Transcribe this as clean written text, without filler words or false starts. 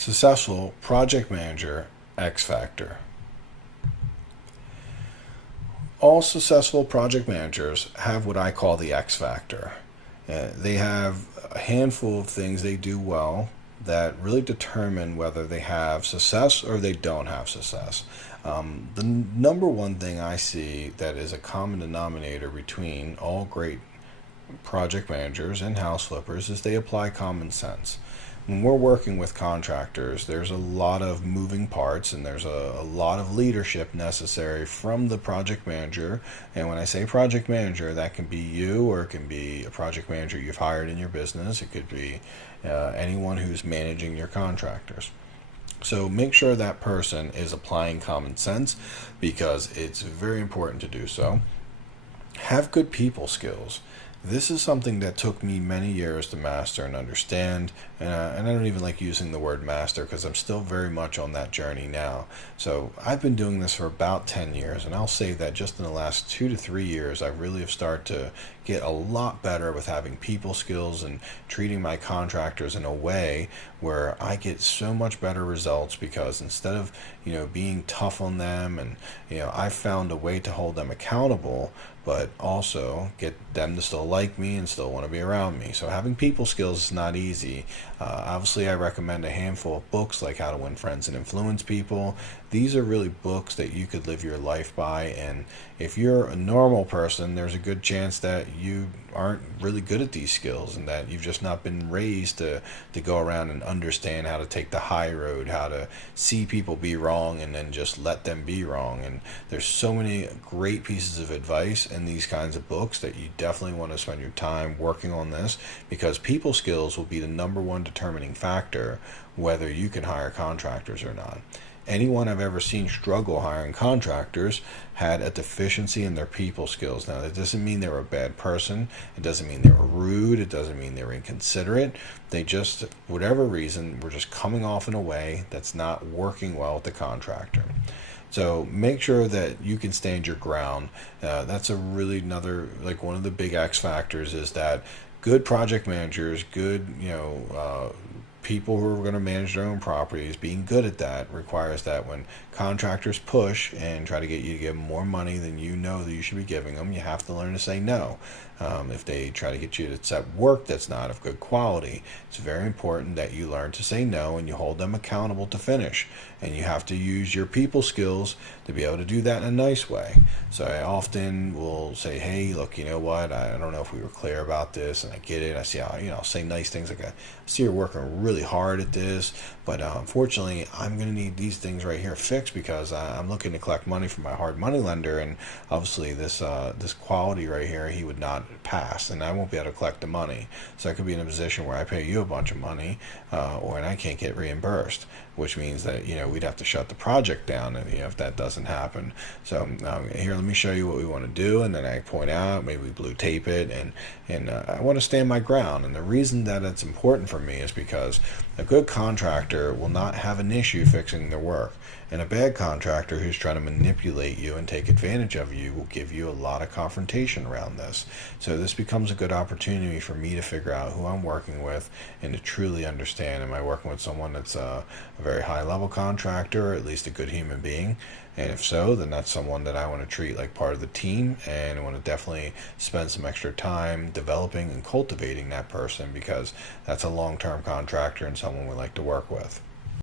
Successful project manager X Factor. All successful project managers have what I call the X Factor. They have a handful of things they do well that really determine whether they have success or they don't have success. The number one thing I see that is a common denominator between all great project managers and house flippers is they apply common sense. When we're working with contractors, there's a lot of moving parts and there's a lot of leadership necessary from the project manager. And when I say project manager, that can be you, or it can be a project manager you've hired in your business. It could be anyone who's managing your contractors. So make sure that person is applying common sense, because it's very important to do so. Have good people skills. This is something that took me many years to master and understand, and I don't even like using the word master because I'm still very much on that journey now. So I've been doing this for about 10 years, and I'll say that just in the last 2 to 3 years, I really have started to get a lot better with having people skills and treating my contractors in a way where I get so much better results, because instead of being tough on them, and I found a way to hold them accountable, but also get them to still like me and still want to be around me. So having people skills is not easy. Obviously, I recommend a handful of books like How to Win Friends and Influence People. These are really books that you could live your life by, and if you're a normal person, there's a good chance that you aren't really good at these skills, and that you've just not been raised to go around and understand how to take the high road, how to see people be wrong and then just let them be wrong. And there's so many great pieces of advice in these kinds of books that you definitely want to spend your time working on this, because people skills will be the number one determining factor whether you can hire contractors or not. Anyone I've ever seen struggle hiring contractors had a deficiency in their people skills. Now, that doesn't mean they were a bad person. It doesn't mean they were rude. It doesn't mean they were inconsiderate. They just, whatever reason, were just coming off in a way that's not working well with the contractor. So make sure that you can stand your ground. That's a really another, like, one of the big X factors is that good project managers, good, people who are going to manage their own properties, being good at that requires that when contractors push and try to get you to give them more money than you know that you should be giving them, you have to learn to say no. If they try to get you to accept work that's not of good quality, it's very important that you learn to say no and you hold them accountable to finish. And you have to use your people skills to be able to do that in a nice way. So I often will say, hey, look, you know what? I don't know if we were clear about this, and I get it. I see how, I'll say nice things like, I see you're working really hard at this, but unfortunately, I'm going to need these things right here fixed, because I'm looking to collect money from my hard money lender, and obviously this quality right here, he would not pass, and I won't be able to collect the money. So I could be in a position where I pay you a bunch of money, and I can't get reimbursed, which means that we'd have to shut the project down, and if that doesn't happen. So here, let me show you what we want to do, and then I point out, maybe we blue tape it, and I want to stand my ground. And the reason that it's important for me is because a good contractor will not have an issue fixing their work, and a bad contractor who's trying to manipulate you and take advantage of you will give you a lot of confrontation around this. So this becomes a good opportunity for me to figure out who I'm working with and to truly understand, am I working with someone that's a very high level contractor, or at least a good human being? And if so, then that's someone that I want to treat like part of the team, and I want to definitely spend some extra time developing and cultivating that person, because that's a long-term contractor and someone we like to work with.